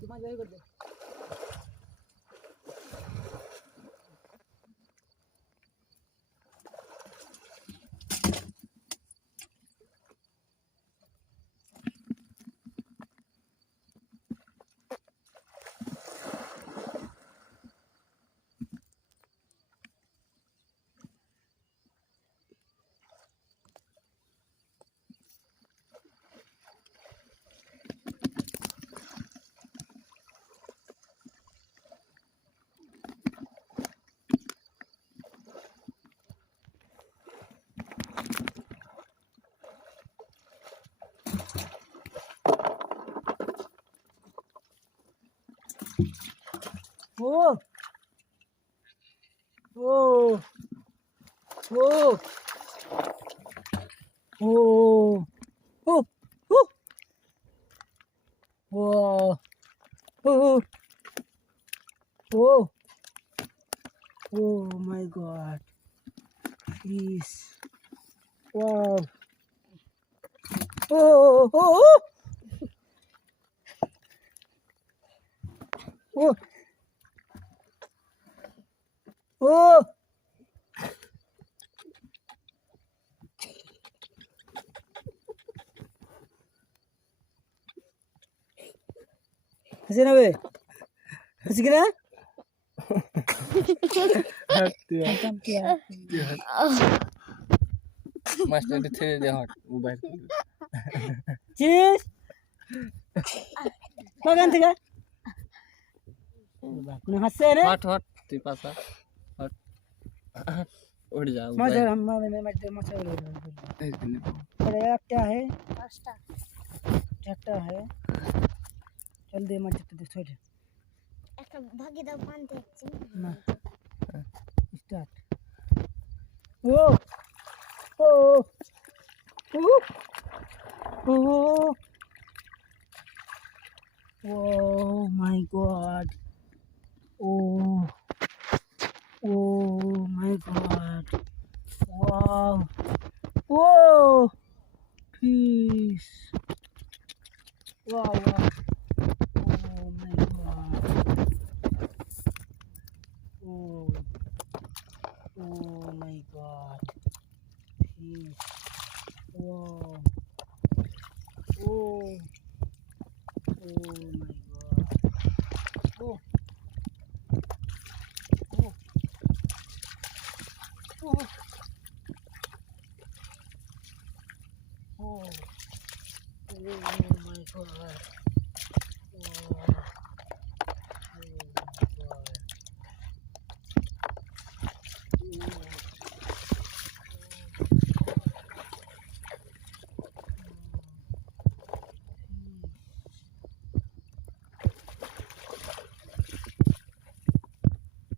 तू माझ्या हे करते ओ oh oh oh oh oh oh oh oh my god, please, wow, oh oh oh oh oh hasi na be hasi kena মাছটা একটু ছেড়ে দে hot mobile cheese makan tiga kuna hasse ne hot hot তুই পাছা hot উড় যা मजा mobile मजा मजा এই দিনে अरे क्या है क्या है जल्दी मजा तो छोड़ একটা ভাগে দাও পান দেখছি ना start oh oh oh oh oh my god oh oh my god wow oh peace wow wow oh my god oh oh my god peace wow oh oh my god oh oh oh oh oh my god